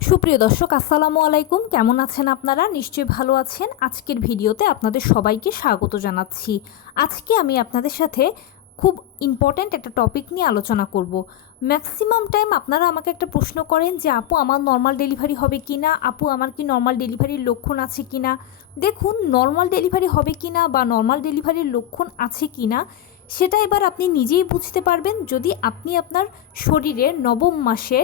সুপ্রিয় দর্শক আসসালামু আলাইকুম, কেমন আছেন আপনারা? নিশ্চয়ই ভালো আছেন। আজকের ভিডিওতে আপনাদের সবাইকে স্বাগত জানাচ্ছি। আজকে আমি আপনাদের সাথে খুব ইম্পর্ট্যান্ট একটা টপিক নিয়ে আলোচনা করব। ম্যাক্সিমাম টাইম আপনারা আমাকে একটা প্রশ্ন করেন যে আপু আমার নর্মাল ডেলিভারি হবে কি না, আপু আমার কি নর্মাল ডেলিভারির লক্ষণ আছে কি না। দেখুন, নর্মাল ডেলিভারি হবে কি না বা নর্মাল ডেলিভারির লক্ষণ আছে কি না সেটা এবার আপনি নিজেই বুঝতে পারবেন যদি আপনি আপনার শরীরের নবম মাসে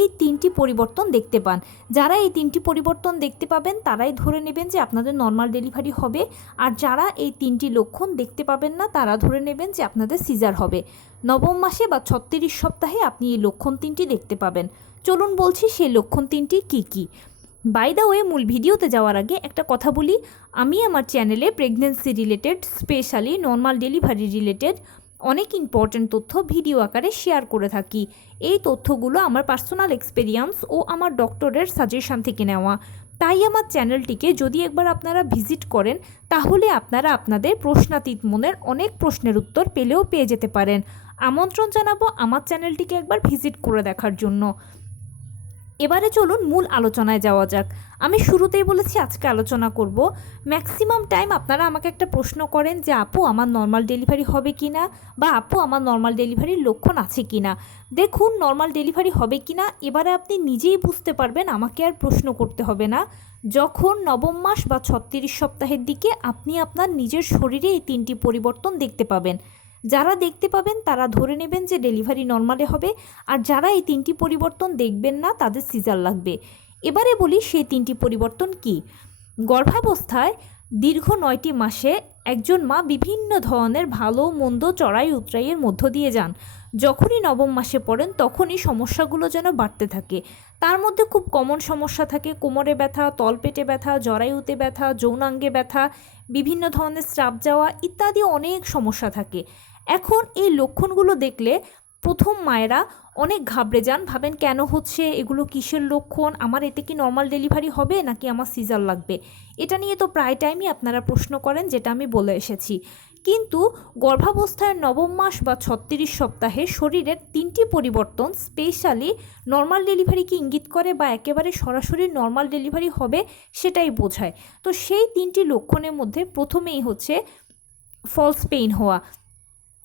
এই তিনটি পরিবর্তন দেখতে পান। যারা এই তিনটি পরিবর্তন দেখতে পাবেন তারাই ধরে নেবেন যে আপনাদের নর্মাল ডেলিভারি হবে, আর যারা এই তিনটি লক্ষণ দেখতে পাবেন না তারা ধরে নেবেন যে আপনাদের সিজার হবে। নবম মাসে বা 36 সপ্তাহে আপনি এই লক্ষণ তিনটি দেখতে পাবেন। চলুন বলছি সেই লক্ষণ তিনটি কী কী। বাই দ্য ওয়ে, মূল ভিডিওতে যাওয়ার আগে একটা কথা বলি, আমি আমার চ্যানেলে pregnancy related, specially normal delivery related অনেক ইম্পর্ট্যান্ট তথ্য ভিডিও আকারে শেয়ার করে থাকি। এই তথ্যগুলো আমার পার্সোনাল এক্সপেরিয়েন্স ও আমার ডক্টরের সাজেশন থেকে নেওয়া। তাই আমার চ্যানেলটিকে যদি একবার আপনারা ভিজিট করেন তাহলে আপনারা আপনাদের প্রশ্নাতীত মনের অনেক প্রশ্নের উত্তর পেয়ে যেতে পারেন। আমন্ত্রণ জানাবো আমার চ্যানেলটিকে একবার ভিজিট করে দেখার জন্য। এবারে চলুন মূল আলোচনায় যাওয়া যাক। আমি শুরুতেই বলেছি আজকে আলোচনা করব, ম্যাক্সিমাম টাইম আপনারা আমাকে একটা প্রশ্ন করেন যে আপু আমার নর্মাল ডেলিভারি হবে কি না, বা আপু আমার নর্মাল ডেলিভারির লক্ষণ আছে কি না। দেখুন, নর্মাল ডেলিভারি হবে কি না এবারে আপনি নিজেই বুঝতে পারবেন, আমাকে আর প্রশ্ন করতে হবে না। যখন নবম মাস বা 36 সপ্তাহের দিকে আপনি আপনার নিজের শরীরে এই তিনটি পরিবর্তন দেখতে পাবেন। যারা দেখতে পাবেন তারা ধরে নেবেন যে ডেলিভারি নর্মালে হবে, আর যারা এই তিনটি পরিবর্তন দেখবেন না তাদের সিজার লাগবে। এবারে বলি সেই তিনটি পরিবর্তন কি। গর্ভাবস্থায় দীর্ঘ 9টি মাসে একজন মা বিভিন্ন ধরনের ভালো মন্দ চড়াই উতরাইয়ের মধ্য দিয়ে যান। যখনই নবম মাসে পড়েন তখনই সমস্যাগুলো যেন বাড়তে থাকে। তার মধ্যে খুব কমন সমস্যা থাকে কোমরে ব্যথা, তলপেটে ব্যথা, জরায়ুতে ব্যথা, যৌনাঙ্গে ব্যথা, বিভিন্ন ধরনের স্রাব যাওয়া ইত্যাদি অনেক সমস্যা থাকে। এখন এই লক্ষণগুলো দেখলে প্রথম মায়েরা অনেক ঘাবড়ে যান, ভাবেন কেন হচ্ছে, এগুলো কিসের লক্ষণ, আমার এতে কি নর্মাল ডেলিভারি হবে নাকি আমার সিজার লাগবে। এটা নিয়ে তো প্রায় টাইমই আপনারা প্রশ্ন করেন, যেটা আমি বলে এসেছি। কিন্তু গর্ভাবস্থায় নবম মাস বা 36 সপ্তাহে শরীরের তিনটি পরিবর্তন স্পেশালি নর্মাল ডেলিভারিকে ইঙ্গিত করে বা একেবারে সরাসরি নর্মাল ডেলিভারি হবে সেটাই বোঝায়। তো সেই তিনটি লক্ষণের মধ্যে প্রথমেই হচ্ছে ফলস পেইন হওয়া।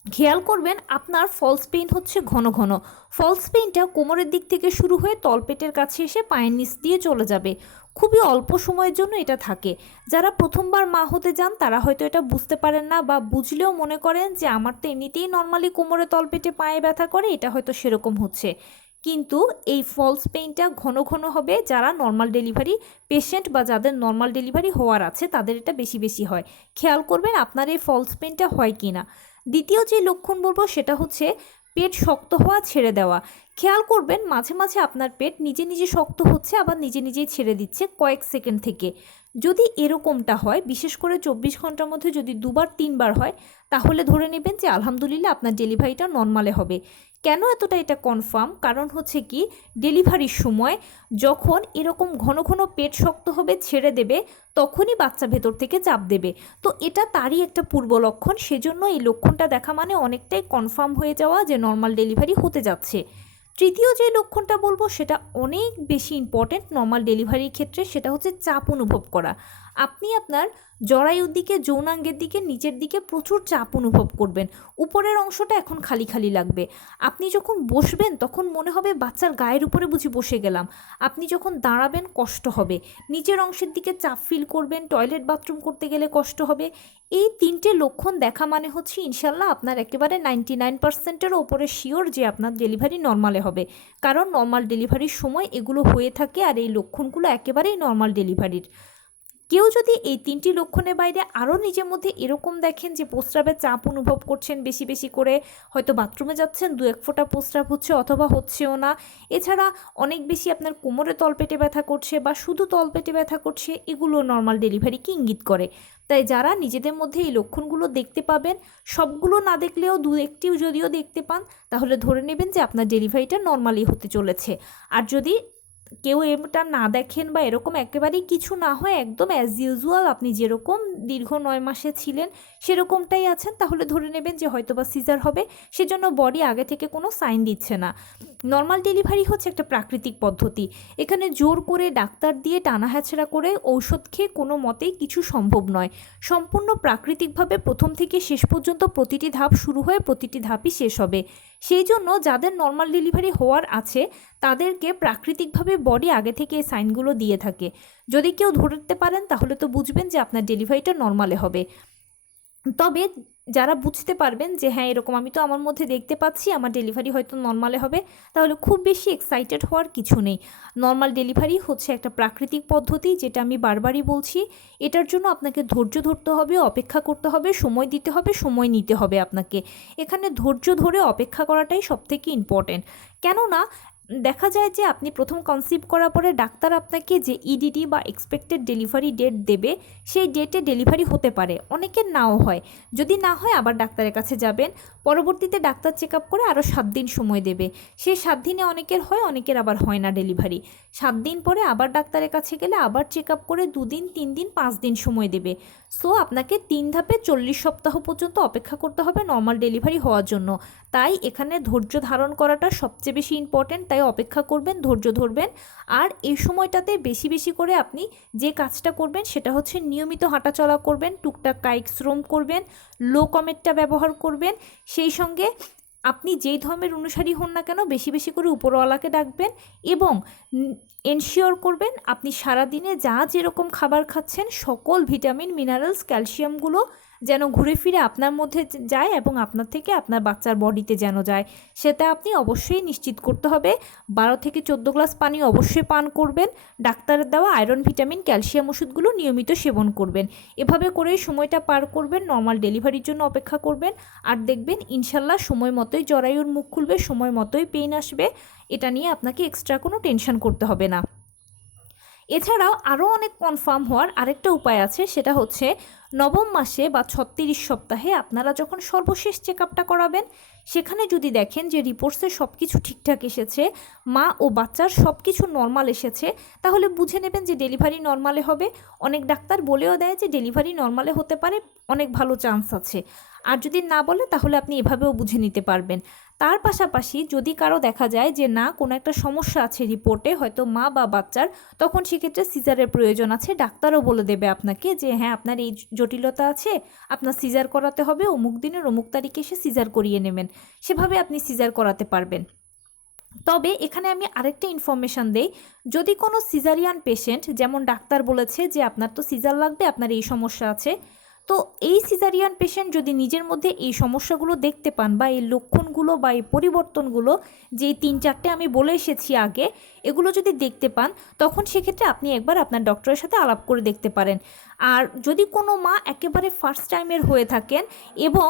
খেয়াল করবেন আপনার ফলস পেইন হচ্ছে ঘন ঘন। ফলস পেইনটা কোমরের দিক থেকে শুরু হয়ে তলপেটের কাছে এসে পায়ের নিচ দিয়ে চলে যাবে। খুবই অল্প সময়ের জন্য এটা থাকে। যারা প্রথমবার মা হতে যান তারা হয়তো এটা বুঝতে পারেন না, বা বুঝলেও মনে করেন যে আমার তো এমনিতেই নর্মালি কোমরে তলপেটে পায়ে ব্যথা করে, এটা হয়তো সেরকম হচ্ছে। কিন্তু এই ফলস পেইনটা ঘন ঘন হবে যারা নর্মাল ডেলিভারি পেশেন্ট বা যাদের নর্মাল ডেলিভারি হওয়ার আছে তাদের এটা বেশি বেশি হয়। খেয়াল করবেন আপনার এই ফলস পেইনটা হয় কি না। দ্বিতীয় যে লক্ষণ বলবো সেটা হচ্ছে পেট শক্ত হওয়া, ছেড়ে দেওয়া। খেয়াল করবেন মাঝে মাঝে আপনার পেট নিজে নিজে শক্ত হচ্ছে, আবার নিজে নিজেই ছেড়ে দিচ্ছে কয়েক সেকেন্ড থেকে। যদি এরকমটা হয়, বিশেষ করে 24 ঘন্টার মধ্যে যদি 2-3বার হয়, তাহলে ধরে নেবেন যে আলহামদুলিল্লাহ আপনার ডেলিভারিটা নর্মালে হবে। কেন এতটা এটা কনফার্ম? কারণ হচ্ছে কি, ডেলিভারির সময় যখন এরকম ঘন ঘন পেট শক্ত হবে, ছেড়ে দেবে, তখনই বাচ্চা ভেতর থেকে চাপ দেবে। তো এটা তারই একটা পূর্ব লক্ষণ। সেজন্য এই লক্ষণটা দেখা মানে অনেকটাই কনফার্ম হয়ে যাওয়া যে নর্মাল ডেলিভারি হতে যাচ্ছে। তৃতীয় যে লক্ষণটা বলবো সেটা অনেক বেশি ইম্পর্ট্যান্ট নর্মাল ডেলিভারির ক্ষেত্রে, সেটা হচ্ছে চাপ অনুভব করা। আপনি আপনার জরায়ুর দিকে, যৌনাঙ্গের দিকে, নিচের দিকে প্রচুর চাপ অনুভব করবেন। উপরের অংশটা এখন খালি খালি লাগবে। আপনি যখন বসবেন তখন মনে হবে বাচ্চার গায়ের উপরে বুঝি বসে গেলাম। আপনি যখন দাঁড়াবেন কষ্ট হবে। নিচের অংশের দিকে চাপ ফিল করবেন, টয়লেট বাথরুম করতে গেলে কষ্ট হবে। এই তিনটে লক্ষণ দেখা মানে হচ্ছে ইনশাল্লাহ আপনার একেবারে 99%-এরও ওপরে শিওর যে আপনার ডেলিভারি নর্মালে হবে। কারণ নর্মাল ডেলিভারির সময় এগুলো হয়ে থাকে, আর এই লক্ষণগুলো একেবারেই নর্মাল ডেলিভারির। কেউ যদি এই তিনটি লক্ষণের বাইরে আরও নিজের মধ্যে এরকম দেখেন যে প্রস্রাবের চাপ অনুভব করছেন বেশি বেশি করে, হয়তো বাথরুমে যাচ্ছেন 2-1 ফোঁটা প্রস্রাব হচ্ছে অথবা হচ্ছেও না, এছাড়া অনেক বেশি আপনার কোমরে তলপেটে ব্যথা করছে বা শুধু তলপেটে ব্যথা করছে, এগুলো নর্মাল ডেলিভারিকে ইঙ্গিত করে। তাই যারা নিজেদের মধ্যে এই লক্ষণগুলো দেখতে পাবেন, সবগুলো না দেখলেও 2-1টিও যদিও দেখতে পান, তাহলে ধরে নেবেন যে আপনার ডেলিভারিটা নর্মালি হতে চলেছে। আর যদি কেউ এটা না দেখেন বা এরকম একেবারেই কিছু না হয়, একদম অ্যাজ ইউজুয়াল আপনি যেরকম দীর্ঘ 9 মাসে ছিলেন সেরকমটাই আছেন, তাহলে ধরে নেবেন যে হয়তোবা সিজার হবে, সেজন্য বডি আগে থেকে কোনো সাইন দিচ্ছে না। নর্মাল ডেলিভারি হচ্ছে একটা প্রাকৃতিক পদ্ধতি। এখানে জোর করে ডাক্তার দিয়ে টানা হ্যাচড়া করে ঔষধ খেয়ে কোনো মতেই কিছু সম্ভব নয়। সম্পূর্ণ প্রাকৃতিকভাবে প্রথম থেকে শেষ পর্যন্ত প্রতিটি ধাপ শুরু হয়ে প্রতিটি ধাপই শেষ হবে। সেই জন্য যাদের নর্মাল ডেলিভারি হওয়ার আছে তাদেরকে প্রাকৃতিকভাবে বডি আগে থেকে এই সাইনগুলো দিয়ে থাকে। যদি কেউ ধরতে পারেন তাহলে তো বুঝবেন যে আপনার ডেলিভারিটা নর্মালে হবে। তবে যারা বুঝতে পারবেন যে হ্যাঁ এরকম আমি তো আমার মধ্যে দেখতে পাচ্ছি আমার ডেলিভারি হয়তো নর্মালে হবে, তাহলে খুব বেশি এক্সাইটেড হওয়ার কিছু নেই। নর্মাল ডেলিভারি হচ্ছে একটা প্রাকৃতিক পদ্ধতি, যেটা আমি বারবারই বলছি। এটার জন্য আপনাকে ধৈর্য ধরতে হবে, অপেক্ষা করতে হবে, সময় দিতে হবে, সময় নিতে হবে আপনাকে। এখানে ধৈর্য ধরে অপেক্ষা করাটাই সবথেকে ইম্পর্টেন্ট। কেননা দেখা যায় যে আপনি প্রথম কনসিভ করার পরে ডাক্তার আপনাকে যে ইডিডি বা এক্সপেক্টেড ডেলিভারি ডেট দেবে সেই ডেটে ডেলিভারি হতে পারে, অনেকের নাও হয়। যদি না হয় আবার ডাক্তারের কাছে যাবেন, পরবর্তীতে ডাক্তার চেক আপ করে আরও 7 দিন সময় দেবে। সেই 7 দিনে অনেকের হয়, অনেকের আবার হয় না ডেলিভারি। 7 দিন পরে আবার ডাক্তারের কাছে গেলে আবার চেক আপ করে 2 দিন, 3 দিন, 5 দিন সময় দেবে। সো আপনাকে 3 ধাপে 40 সপ্তাহ পর্যন্ত অপেক্ষা করতে হবে নর্মাল ডেলিভারি হওয়ার জন্য। তাই এখানে ধৈর্য ধারণ করাটা সবচেয়ে বেশি ইম্পর্ট্যান্ট। তাই অপেক্ষা করবেন, ধৈর্য ধরবেন। আর এই সময়টাতে বেশি বেশি করে আপনি যে কাজটা করবেন সেটা হচ্ছে নিয়মিত হাঁটাচলা করবেন, টুকটাক কায়িক শ্রম করবেন, লো কমেটটা ব্যবহার করবেন। সেই সঙ্গে আপনি যেই ধর্মের অনুসারী হন না কেন বেশি বেশি করে উপরওয়ালাকে ডাকবেন এবং এনশিওর করবেন আপনি সারাদিনে যা যেরকম খাবার খাচ্ছেন সকল ভিটামিন, মিনারেলস, ক্যালসিয়ামগুলো যেন ঘুরে ফিরে আপনার মধ্যে যায় এবং আপনার থেকে আপনার বাচ্চার বডিতে যেন যায়, সেটা আপনি অবশ্যই নিশ্চিত করতে হবে। 12 থেকে 14 গ্লাস পানি অবশ্যই পান করবেন। ডাক্তারের দেওয়া আয়রন, ভিটামিন, ক্যালসিয়াম ওষুধগুলো নিয়মিত সেবন করবেন। এভাবে করেই সময়টা পার করবেন, নর্মাল ডেলিভারির জন্য অপেক্ষা করবেন। আর দেখবেন ইনশাল্লাহ সময় মতোই জরায়ুর মুখ খুলবে, সময় মতোই পেইন আসবে। এটা নিয়ে আপনাকে এক্সট্রা কোনো টেনশন করতে হবে না। এছাড়াও আরও অনেক কনফার্ম হওয়ার আরেকটা উপায় আছে, সেটা হচ্ছে 9ম মাসে বা 36 সপ্তাহে আপনারা যখন সর্বশেষ চেক আপটা করাবেন সেখানে যদি দেখেন যে রিপোর্টসে সব কিছু ঠিকঠাক এসেছে, মা ও বাচ্চার সব কিছু নর্মাল এসেছে, তাহলে বুঝে নেবেন যে ডেলিভারি নর্মালে হবে। অনেক ডাক্তার বলেও দেয় যে ডেলিভারি নর্মালে হতে পারে, অনেক ভালো চান্স আছে। আর যদি না বলে তাহলে আপনি এভাবেও বুঝে নিতে পারবেন। তার পাশাপাশি যদি কারো দেখা যায় যে না কোনো একটা সমস্যা আছে রিপোর্টে, হয়তো মা বা বাচ্চার, তখন সেক্ষেত্রে সিজারের প্রয়োজন আছে। ডাক্তারও বলে দেবে আপনাকে যে হ্যাঁ আপনার এই জটিলতা আছে, আপনার সিজার করাতে হবে, অমুক দিনের অমুক তারিখে এসে সিজার করিয়ে নেবেন। সেভাবে আপনি সিজার করাতে পারবেন। তবে এখানে আমি আরেকটা ইনফরমেশান দেই, যদি কোনো সিজারিয়ান পেশেন্ট, যেমন ডাক্তার বলেছে যে আপনার তো সিজার লাগবে, আপনার এই সমস্যা আছে, তো এই সিজারিয়ান পেশেন্ট যদি নিজের মধ্যে এই সমস্যাগুলো দেখতে পান বা এই লক্ষণগুলো বা এই পরিবর্তনগুলো, যে 3-4টে আমি বলে এসেছি আগে, এগুলো যদি দেখতে পান, তখন সেক্ষেত্রে আপনি একবার আপনার ডক্টরের সাথে আলাপ করে দেখতে পারেন। আর যদি কোনো মা একেবারে ফার্স্ট টাইমের হয়ে থাকেন এবং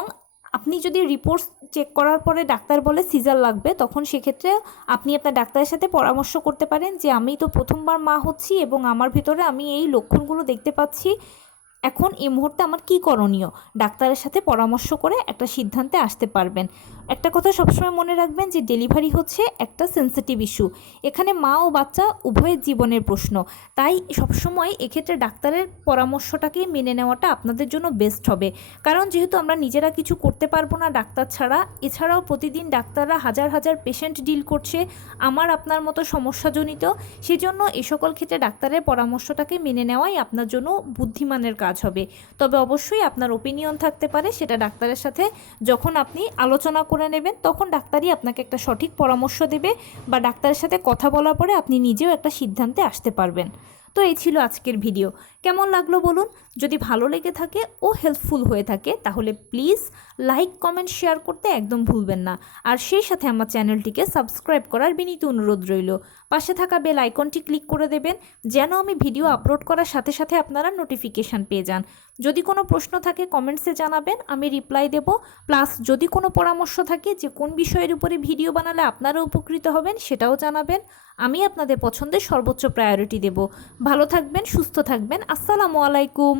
আপনি যদি রিপোর্টস চেক করার পরে ডাক্তার বলে সিজার লাগবে, তখন সেক্ষেত্রে আপনি আপনার ডাক্তারের সাথে পরামর্শ করতে পারেন যে আমি তো প্রথমবার মা হচ্ছি এবং আমার ভিতরে আমি এই লক্ষণগুলো দেখতে পাচ্ছি, এখন এই মুহূর্তে আমার কী করণীয়, ডাক্তারের সাথে পরামর্শ করে একটা সিদ্ধান্তে আসতে পারবেন। একটা কথা সবসময় মনে রাখবেন যে ডেলিভারি হচ্ছে একটা সেন্সিটিভ ইস্যু। এখানে মা ও বাচ্চা উভয়ের জীবনের প্রশ্ন, তাই সবসময় এক্ষেত্রে ডাক্তারের পরামর্শটাকে মেনে নেওয়াটা আপনাদের জন্য বেস্ট হবে। কারণ যেহেতু আমরা নিজেরা কিছু করতে পারবো না ডাক্তার ছাড়া, এছাড়াও প্রতিদিন ডাক্তাররা হাজার হাজার পেশেন্ট ডিল করছে আমার আপনার মতো সমস্যাজনিত, সেজন্য এই সকল ক্ষেত্রে ডাক্তারের পরামর্শটাকে মেনে নেওয়াই আপনার জন্য বুদ্ধিমানের কাজ হবে। তবে অবশ্যই আপনার ওপিনিয়ন থাকতে পারে, সেটা ডাক্তারের সাথে যখন আপনি আলোচনা করে নেবেন তখন ডাক্তারই আপনাকে একটা সঠিক পরামর্শ দেবে, বা ডাক্তারের সাথে কথা বলার পরে আপনি নিজেও একটা সিদ্ধান্তে আসতে পারবেন। তো এই ছিল আজকের ভিডিও। কেমন লাগলো বলুন? যদি ভালো লেগে থাকে ও হেল্পফুল হয়ে থাকে তাহলে প্লিজ লাইক, কমেন্ট, শেয়ার করতে একদম ভুলবেন না। আর সেই সাথে আমার চ্যানেলটিকে সাবস্ক্রাইব করার বিনীত অনুরোধ রইল। পাশে থাকা বেল আইকনটি ক্লিক করে দেবেন যেন আমি ভিডিও আপলোড করার সাথে সাথে আপনারা নোটিফিকেশান পেয়ে যান। যদি কোনো প্রশ্ন থাকে কমেন্টসে জানাবেন, আমি রিপ্লাই দেব। প্লাস যদি কোনো পরামর্শ থাকে যে কোন বিষয়ের উপরে ভিডিও বানালে আপনারা উপকৃত হবেন সেটাও জানাবেন। আমি আপনাদের পছন্দের সর্বোচ্চ প্রায়োরিটি দেব। ভালো থাকবেন, সুস্থ থাকবেন। আসসালামু আলাইকুম।